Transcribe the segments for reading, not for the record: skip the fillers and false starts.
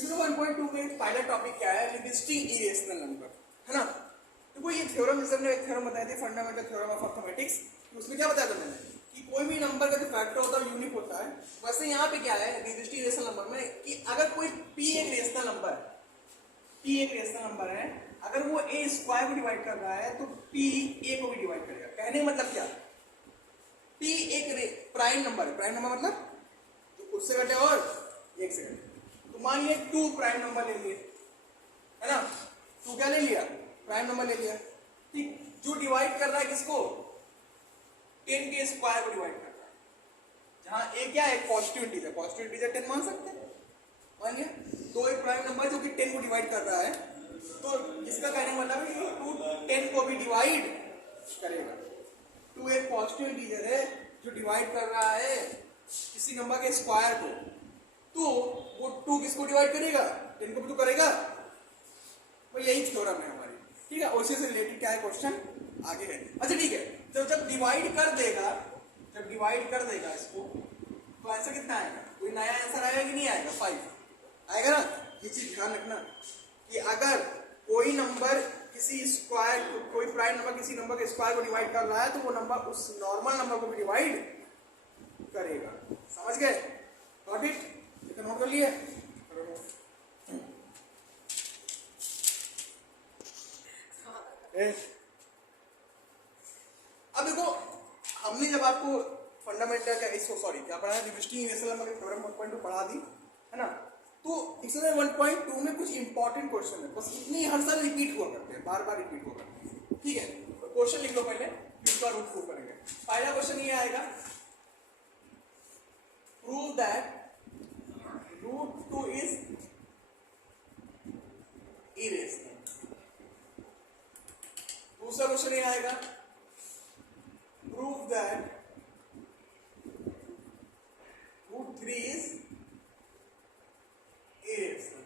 इसमें 1.2 में पहला टॉपिक क्या है, लिविस्टिंग इरेशनल नंबर, है ना। देखो ये थ्योरम जैसे हमने एक थ्योरम बताई थी, फंडामेंटल थ्योरम ऑफ मैथमेटिक्स, उसमें क्या बताया था मैंने कि कोई भी नंबर का जो फैक्टर होता है यूनिक होता है। वैसे यहाँ पे क्या है लिविस्टिंग इरेशनल नंबर में कि अगर कोई p एक रेशनल नंबर है, p एक रेशनल नंबर है, अगर वो a स्क्वायर को डिवाइड कर रहा है तो p a को भी डिवाइड करेगा। कहने का मतलब क्या, p एक प्राइम नंबर है, प्राइम नंबर मतलब जो खुद से घटे और एक से घटे। तो मान लिया 2 प्राइम नंबर ले लिए, है ना, 2 क्या ले लिया, प्राइम नंबर ले लिया, ठीक। जो डिवाइड कर रहा है किसको, 10 के स्क्वायर को डिवाइड कर रहा है, जहां a क्या है पॉजिटिव इंटीजर, पॉजिटिव इंटीजर 10 मान सकते हैं। मान लिया तो एक प्राइम नंबर जो कि 10 को डिवाइड कर रहा है, तो इसका कहने का मतलब है कि 2 10 को भी डिवाइड करेगा। 2 एक पॉजिटिव इंटीजर है जो डिवाइड कर रहा है किसी नंबर के स्क्वायर को, तो वो 2 किसको डिवाइड करेगा, 10 को भी तो करेगा। तो यही थ्योरम है हमारी, ठीक है। उसी से रिलेटेड क्या है क्वेश्चन आगे है। अच्छा ठीक है, जब डिवाइड कर देगा, जब डिवाइड कर देगा इसको, तो आंसर कितना आएगा, कोई नया आंसर आएगा कि नहीं आएगा, 5 आएगा ना। ये चीज ध्यान रखना कि अगर कोई नंबर किसी स्क्वायर, कोई प्राइम नंबर किसी नंबर के स्क्वायर को डिवाइड कर रहा है, तो वो नंबर उस नॉर्मल नंबर को भी डिवाइड करेगा। समझ गए, गॉट इट, इतना नोट कर लिए। अब देखो हमने जब आपको फंडामेंटल क्या इसको सॉरी क्या पढ़ा है, लिविस्टिंग इरेशनल नंबर के थ्योरम 1.2 पढ़ा दी, है ना। तो इसमें 1.2 में कुछ इंपॉर्टेंट क्वेश्चन है, बस इतने हर साल रिपीट हुआ करते हैं, बार बार रिपीट हुआ करते हैं, ठीक है। तो क्वेश्चन लिख लो पहले, फिर उसका रूट प्रूव करेंगे। पहला क्वेश्चन ये आएगा, प्रूव दैट √2 इज इरेशनल। दूसरा क्वेश्चन ये आएगा, prove that √3 is irrational.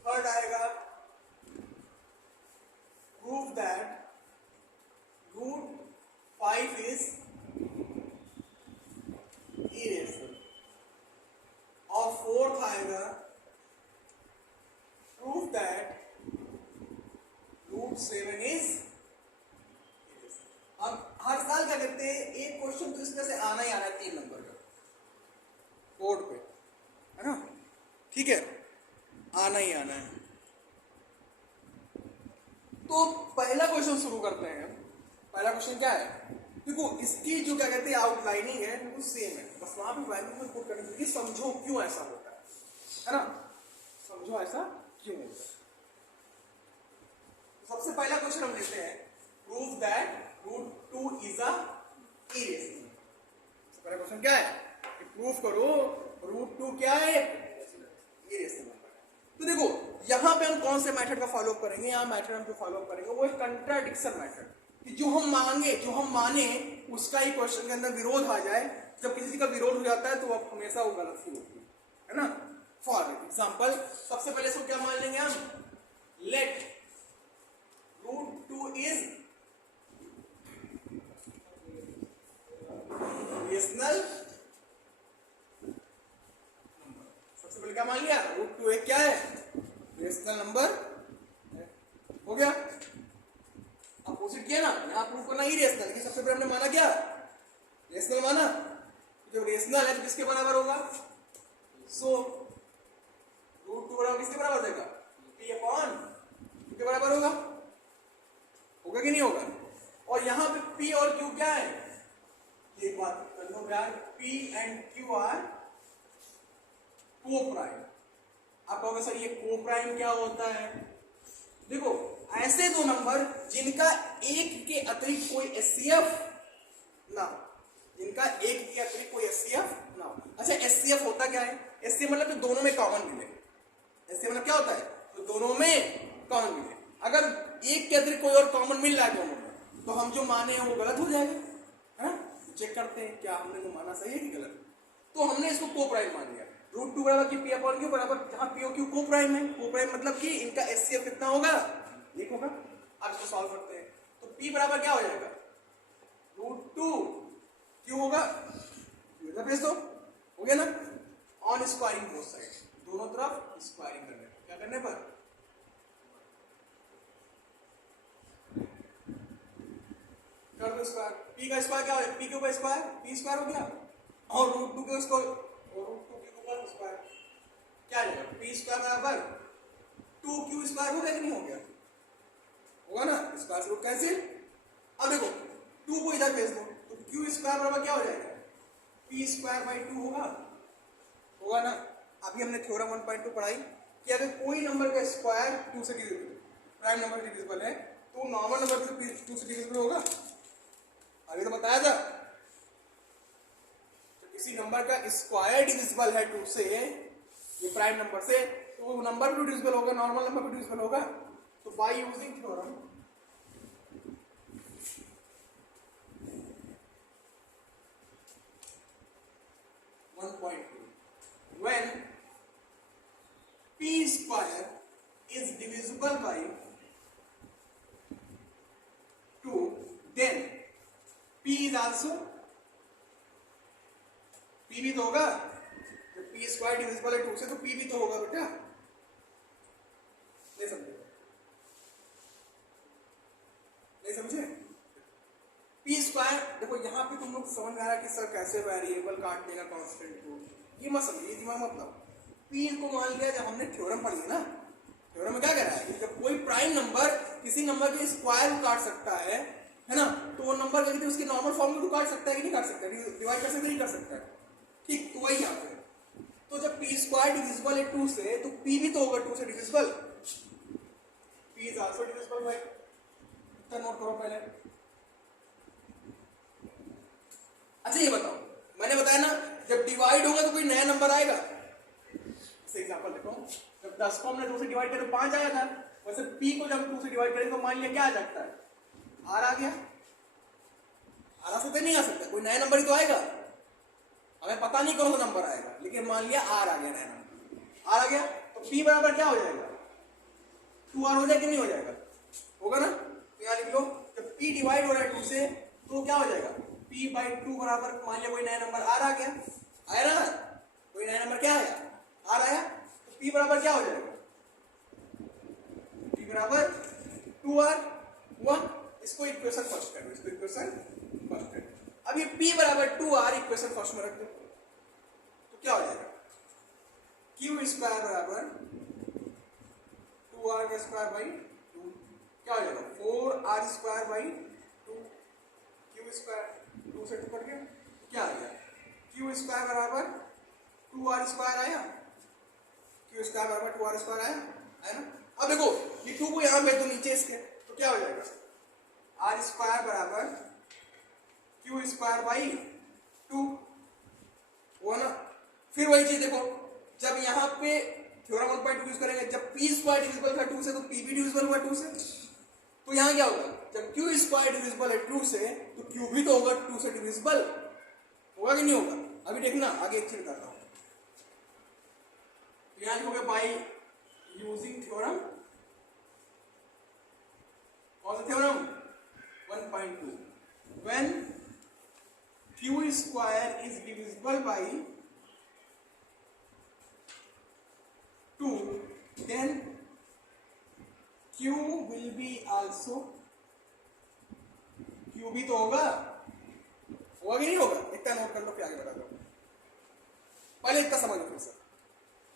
Third आएगा, प्रूव दैट √5 इज इरेशनल। और फोर्थ आएगा, प्रूव दैट √7 इज। अब हर साल क्या करते हैं, एक क्वेश्चन तो इसमें से आना ही आना है 3 नंबर का बोर्ड पे, है ना, ठीक है, आना ही आना है। तो पहला क्वेश्चन शुरू करते हैं। पहला क्वेश्चन क्या है, देखो इसकी जो क्या कहते हैं आउटलाइनिंग है बिल्कुल सेम है, बस वहां पे वैल्यू में पुट करनी चाहिए, समझो क्यों ऐसा होता है ना, समझो ऐसा क्यों होता है। सबसे पहला क्वेश्चन हम लेते हैं, prove that √2 is a irrational. पहला क्वेश्चन क्या है कि प्रूव करो √2 क्या है, इरेशनल नंबर है। तो देखो यहां पे हम कौन से मेथड का फॉलो करेंगे, यहाँ मेथड हम जो फॉलो करेंगे वो है कंट्राडिक्शन मेथड, कि जो हम माने उसका ही क्वेश्चन के अंदर विरोध आ जाए। जब किसी का विरोध हो जाता है तो अब हमेशा वो गलत ही होती है ना। फॉर एग्जाम्पल सबसे पहले इसको क्या मान लेंगे हम, लेट √2 इज रेशनल नंबर। सबसे पहले क्या मान लिया, √2 एक क्या है, रेशनल नंबर हो गया। अपोजिट किया ना, यहाँ प्रूव करना ही रेशनल, कि सबसे पहले हमने माना क्या, रेशनल माना, जब रेशनल है तो किसके बराबर होगा, सो √2 बराबर किसके बराबर देगा, p/q के बराबर होगा कि नहीं होगा। और यहाँ पे p और q क्या है, एक बात कर लो यार, p and q are coprime. आप कहोगे सर ये को-प्राइम क्या होता है, देखो ऐसे दो नंबर जिनका एक के अतिरिक्त कोई एचसीएफ ना हो, जिनका एक के अतिरिक्त कोई एचसीएफ ना हो। अच्छा एचसीएफ होता क्या है, एचसीएफ मतलब तो दोनों में कॉमन मिले, एचसीएफ मतलब क्या होता है, तो दोनों में कॉमन मिले। अगर एक के अतिरिक्त कोई और कॉमन मिल रहा है दोनों में, तो हम जो माने हैं वो गलत हो जाएगा, है ना। चेक करते हैं क्या हमने जो माना सही है कि गलत। तो हमने इसको को-प्राइम मान लिया, √2 बराबर की p/q बराबर, जहां p और q को-प्राइम है, को-प्राइम मतलब कि इनका एचसीएफ कितना होगा, एक होगा। अब इसको सॉल्व करते हैं, तो p बराबर क्या हो जाएगा, √2 q होगा, भेज दो, हो गया ना। ऑन स्क्वायरिंग बोथ साइड, दोनों तरफ स्क्वायरिंग करने, क्या करने पर, कर दो स्क्वायर। पी का स्क्वायर क्या हो, पी क्यू का स्क्वायर पी स्क्वायर हो गया, और रूट 2 के उसको रूट 2 के ऊपर स्क्वायर, क्या आ जाएगा, पी स्क्वायर बराबर 2q स्क्वायर हो गया कि नहीं हो गया, होगा ना, स्क्वायर से रूट कैंसिल। अब देखो 2 को इधर भेज दो तो q स्क्वायर बराबर क्या हो जाएगा, p स्क्वायर बाई 2 होगा, होगा ना। अभी हमने थ्योरम 1.2 पढ़ाई कि अगर कोई नंबर का स्क्वायर 2 से डिविजिबल, प्राइम नंबर डिविजिबल है तो नॉर्मल नंबर से 2 से डिविजिबल होगा, अभी तो बताया था। तो किसी नंबर का स्क्वायर डिविजिबल है 2 से, ये प्राइम नंबर से, तो वो नंबर भी डिविजिबल होगा, नॉर्मल नंबर भी डिविजिबल होगा। तो by using theorem when p square is divisible by 2 then p is also, p भी तो होगा, जब p स्क्वायर डिविजिबल है 2 से तो p भी तो होगा बेटा, नहीं समझे, नहीं समझे। p स्क्वायर देखो यहाँ पे तुम लोग समझ में आ रहा है कि सर कैसे वेरिएबल काट देगा कांस्टेंट को, ये मत समझिए, दिमाग मत लगाओ। p को मान लिया, जब हमने थ्योरम पढ़ी है ना, थ्योरम में क्या कह रहा है कि जब कोई प्राइम नंबर किसी नंबर के स्क्वायर को काट सकता है ना, तो वो नंबर कहते हैं उसके नॉर्मल फॉर्म में तो काट सकता है कि नहीं काट सकता, डिवाइड कर सकता है, नहीं कर सकता है, ठीक। तो वही यहाँ पे, तो जब p स्क्वायर डिविजिबल है 2 से तो p भी तो होगा 2 से divisible, p is also divisible by, इतना नोट करो पहले। अच्छा ये बताओ, मैंने बताया ना जब डिवाइड होगा तो कोई नया नंबर आएगा, जैसे एग्जांपल देखो, जब 10 को हमने 2 से डिवाइड किया तो 5 आया था, वैसे p को जब 2 से डिवाइड करेंगे तो मान लिया क्या आ जाता है, r आ गया, आ सकता नहीं आ सकता, कोई नया नंबर ही तो आएगा, हमें पता नहीं कौन सा नंबर आएगा, लेकिन मान लिया r आ गया, नया नंबर r आ गया, तो p बराबर क्या हो जाएगा, 2r हो जाएगा कि नहीं हो जाएगा, होगा ना। तो यहाँ लिख लो, जब p डिवाइड हो रहा है 2 से तो क्या हो जाएगा, p बाई 2 बराबर, मान लिया कोई नया नंबर r आ गया, आया ना, कोई नया नंबर क्या आया, r आया, तो p बराबर क्या हो जाएगा, p बराबर 2r हुआ। इसको इक्वेशन फर्स्ट कर दो, इसको इक्वेशन फर्स्ट कर दो। अब ये p बराबर 2r इक्वेशन फर्स्ट में रख दो, तो क्या हो जाएगा, q स्क्वायर बराबर 2r का स्क्वायर बाई 2, क्या हो जाएगा 4r square by 2, q square 2 से 2 कट गया, क्या आ गया, q स्क्वायर बराबर 2r स्क्वायर आया, q स्क्वायर बराबर 2r स्क्वायर आया, है ना। अब देखो ये 2 को यहाँ भेज दो नीचे इसके, तो क्या हो जाएगा, r स्क्वायर बराबर q स्क्वायर बाई 2, हुआ ना। फिर वही चीज देखो, जब यहाँ पे थ्योरम 1.2 यूज करेंगे, जब p स्क्वायर डिविजिबल था 2 से तो p भी डिविजिबल हुआ 2 से, तो यहाँ क्या होगा, जब q स्क्वायर डिविजिबल है 2 से तो q भी तो होगा 2 से डिविजिबल, होगा कि नहीं होगा। अभी देखना आगे एक चीज बताता हूँ, यहाँ लिखोगे बाय यूजिंग थ्योरम, कौन सा theorem 1.2, when q square is divisible by 2 then q will be also, q भी तो होगा, होगा कि नहीं होगा, इतना नोट कर लो फिर आगे बता दो। पहले इतना समझ लो, फिर सर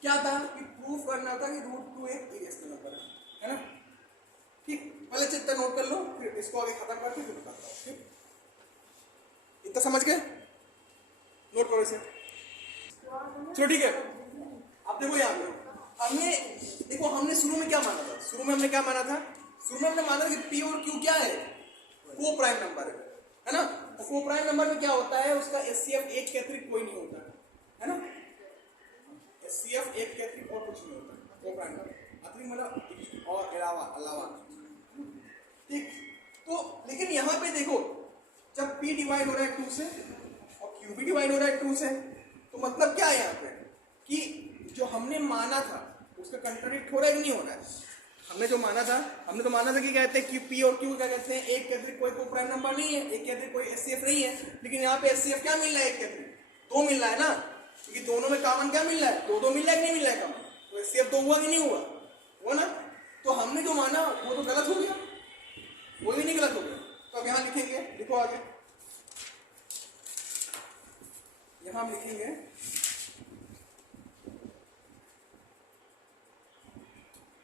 क्या था कि प्रूफ करना था कि रूट 2 एक इरेशनल नंबर है ना, ठीक। पहले इतना नोट कर लो, फिर इसको आगे खत्म करके फिर बताता हूँ, ठीक। इतना समझ गए, नोट करो इसे, चलो ठीक है। अब देखो यहाँ पे हमने, देखो हमने शुरू में क्या माना था, शुरू में हमने क्या माना था, शुरू में हमने माना था कि p और q क्या है, को प्राइम नंबर है ना। तो को प्राइम नंबर में क्या होता है, उसका HCF एक के अतिरिक्त कोई नहीं होता है ना, HCF एक के अतिरिक्त और कुछ नहीं होता, को प्राइम नंबर अतिरिक्त मतलब और अलावा, ठीक। तो लेकिन यहाँ पे देखो, जब p डिवाइड हो रहा है 2 से और q भी डिवाइड हो रहा है 2 से, तो मतलब क्या है यहाँ पे कि जो हमने माना था उसका कंट्राडिक्ट हो रहा है कि नहीं हो रहा है। हमने जो माना था, हमने तो माना था कि कहते हैं कि p और q क्या कहते हैं, एक के अतिरिक्त कोई प्राइम नंबर नहीं है, एक के अतिरिक्त कोई HCF नहीं है, लेकिन यहाँ पे HCF क्या मिल रहा है, एक के अतिरिक्त 2 मिल रहा है ना, क्योंकि क्योंकि दोनों में कॉमन क्या मिल रहा है, दो दो मिल रहा है कि नहीं मिल रहा है कॉमन, तो इससे अब 2 हुआ कि नहीं हुआ, हुआ ना। तो हमने जो माना वो तो गलत हो गया, वो भी नहीं गलत हो गया। तो अब यहाँ लिखेंगे, लिखो आगे, यहाँ हम लिखेंगे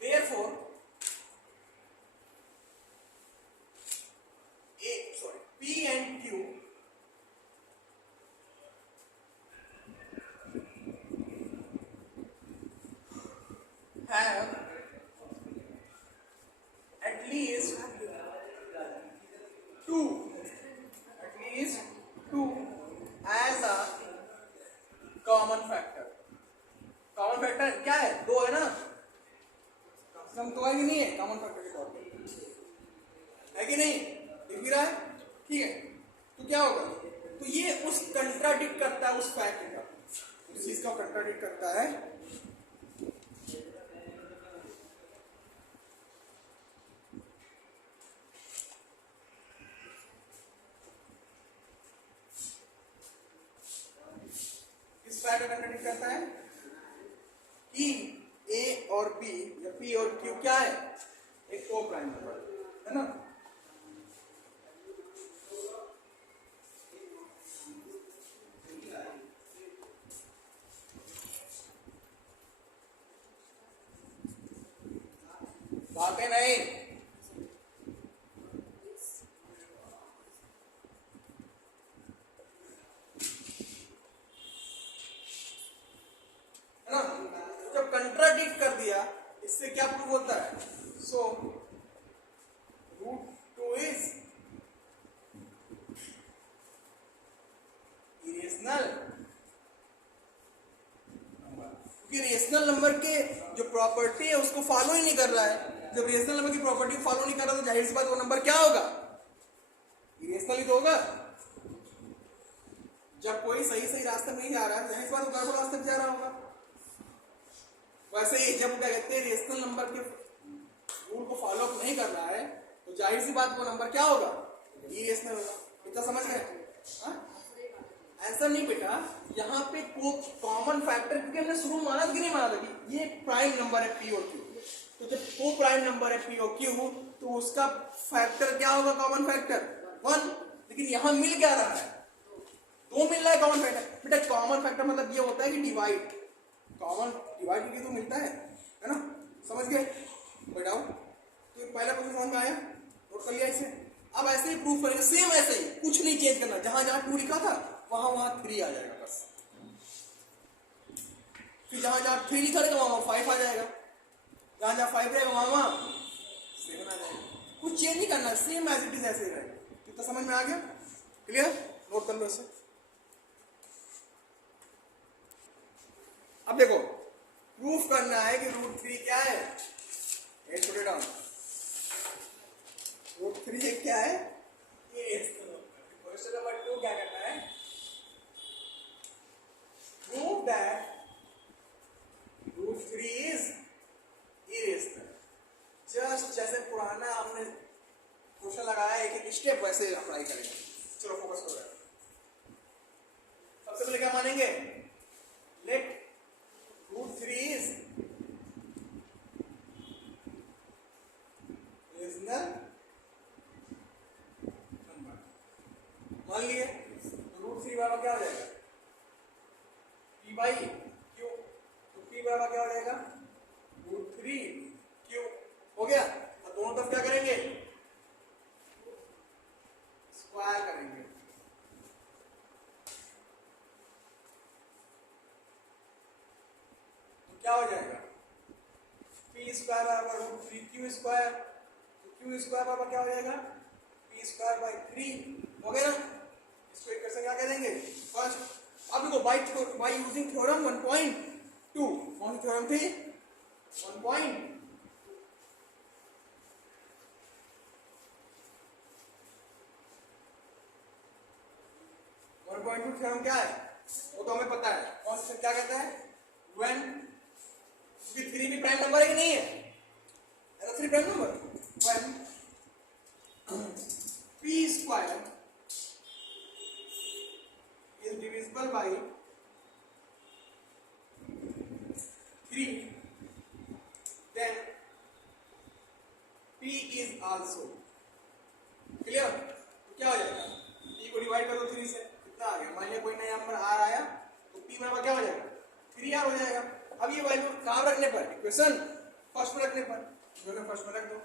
therefore P and Q have at least two as a common factor। Common factor क्या है, 2 है ना, कम से कम 2 है कि नहीं है कॉमन फैक्टर के तौर पर, है कि नहीं, दिख भी रहा है, ठीक है। तो क्या होगा, तो ये उस कंट्राडिक्ट करता है उस फैक्ट का, उस चीज का कंट्राडिक्ट करता है। इस फैक्ट का कंट्राडिक्ट करता है कि ए और बी या पी और क्यू क्या है, एक को प्राइम नंबर है ना। बातें नहीं, है ना। जब कंट्राडिक्ट कर दिया इससे क्या प्रूव होता है, सो √2 इज इरेशनल नंबर, क्योंकि रेशनल नंबर के जो प्रॉपर्टी है उसको फॉलो ही नहीं कर रहा है। जब रेशनल नंबर की प्रॉपर्टी को फॉलो नहीं कर रहा तो जाहिर सी बात वो नंबर क्या होगा, इरेशनल ही तो होगा। जब कोई सही सही रास्ते में नहीं जा रहा है जाहिर सी बात वो गड़बड़ रास्ते में जा रहा होगा। वैसे ही जब क्या कहते हैं रेशनल नंबर के रूल को फॉलो अप नहीं कर रहा है तो जाहिर सी बात वो नंबर क्या होगा, इरेशनल होगा। इतना समझ गए, ऐसा नहीं बेटा, यहाँ पे को कॉमन फैक्टर, क्योंकि हमने शुरू में माना था कि नहीं माना था कि ये प्राइम नंबर है पी और क्यू, तो जब को प्राइम नंबर है पी और क्यू तो उसका फैक्टर क्या होगा, कॉमन फैक्टर 1। लेकिन यहाँ मिल क्या रहा है, 2 मिल रहा है कॉमन फैक्टर। बेटा कॉमन फैक्टर मतलब ये होता है कि डिवाइड, कॉमन डिवाइड करके तो मिलता है ना, समझ गए, बताओ। तो पहला क्वेश्चन समझ में आया, नोट कर लिया इसे। अब ऐसे ही प्रूफ करेंगे, सेम ऐसे ही, कुछ नहीं चेंज करना, जहां जहां 2 लिखा था वहां 3 आ जाएगा बस, फिर जहां जहां 3 लिखा रहेगा वहां 5 आ जाएगा, जहां जहां 5 रहेगा वहां 7 आ जाएगा। कुछ चेंज नहीं करना, सेम एज इट इज ऐसे ही रहेगा। कितना समझ में आ गया, क्लियर, नोट कर लो इसे। अब देखो प्रूफ करना है कि √3 क्या है, √3 क्या है, क्वेश्चन नंबर 2 क्या करना है, prove that √3 is irrational. Just जैसे पुराना हमने क्वेश्चन लगाया एक एक स्टेप वैसे अप्लाई करेंगे। चलो फोकस करो, सबसे पहले क्या मानेंगे, लेट √3 is reasonable number। मान लिए √3 बराबर क्या हो जाएगा, p बाई क्यू, तो p बराबर क्या हो जाएगा, √3 क्यू हो गया। अब दोनों तरफ क्या करेंगे, स्क्वायर करेंगे, क्या हो जाएगा, पी स्क्वायर बराबर √3 क्यू स्क्वायर बराबर क्या हो जाएगा, पी स्क्वायर बाई 3 हो गया ना। इसको एक कैसे क्या कह देंगे फर्स्ट। अब देखो बाई यूजिंग थ्योरम 1.2, कौन सी थ्योरम थी, 1.2 थ्योरम क्या है वो तो हमें पता है, कौन सा क्या कहता है, व्हेन 3 भी प्राइम नंबर है कि नहीं है, 3 prime number, when p square is divisible by also. Clear? तो क्या हो जाएगा, p को डिवाइड कर दो 3 से, कितना आ गया, मान लिया कोई नया नंबर r आया तो p बराबर क्या हो जाएगा 3r हो जाएगा। अब ये वैल्यू कहाँ रखने पर, इक्वेशन फर्स्ट में रखने पर, इक्वेशन फर्स्ट में रख दो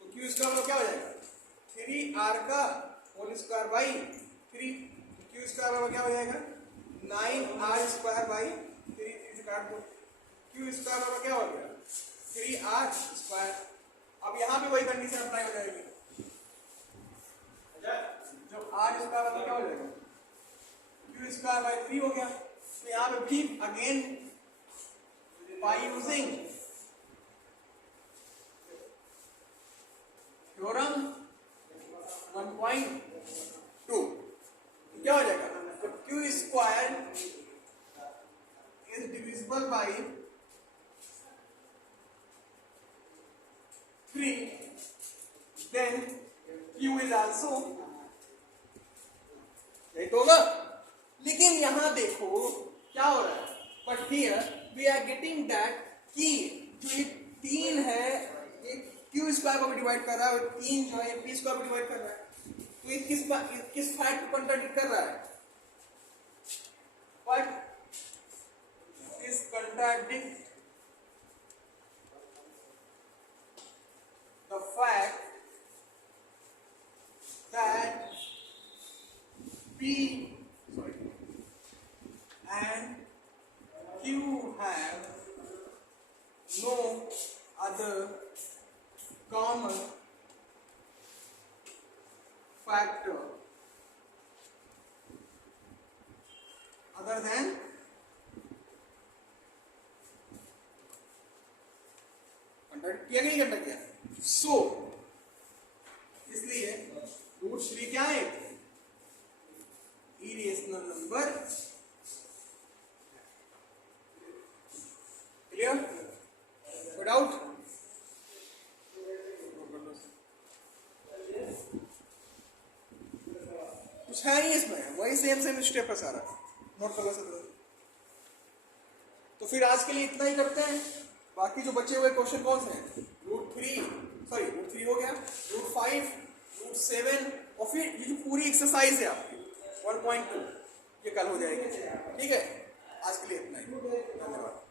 तो q स्क्वायर मतलब क्या हो जाएगा 3r का whole square by 3, q square मतलब क्या हो जाएगा 9r स्क्वायर बाई 3, 3 से काट दो, q स्क्वायर मतलब क्या हो गया 3r स्क्वायर। अब यहाँ पे वही कंडीशन अप्लाई हो जाएगी, जब r स्क्वायर मतलब क्या हो जाएगा q स्क्वायर बाई 3 हो गया। तो यहाँ पे भी अगेन by using थ्योरम 1.2 क्या हो जाएगा, जब q square is divisible by 3 then q is also, यही तो होगा। लेकिन यहां देखो क्या हो रहा है, but here we are getting that कि जो ये 3 है ये q स्क्वायर को भी डिवाइड कर रहा है और 3 जो है p स्क्वायर को डिवाइड कर रहा है, तो ये किस फैक्ट को कंट्राडिक्ट कर रहा है, but is contradict the fact that p and q have no other common factor other than contradict किया नहीं करता क्या, सो इसलिए √3 क्या है इरेशनल नंबर। क्लियर? कोई डाउट? कुछ है नहीं इसमें, वही सेम स्टेप है सारा, नोट कर लो सब। तो फिर आज के लिए इतना ही करते हैं, बाकी जो बचे हुए क्वेश्चन कौन से हैं, √3 हो गया, √5, √7 और फिर ये जो पूरी एक्सरसाइज है आपकी 1.2 ये कल हो जाएगी। ठीक है, आज के लिए इतना ही, धन्यवाद।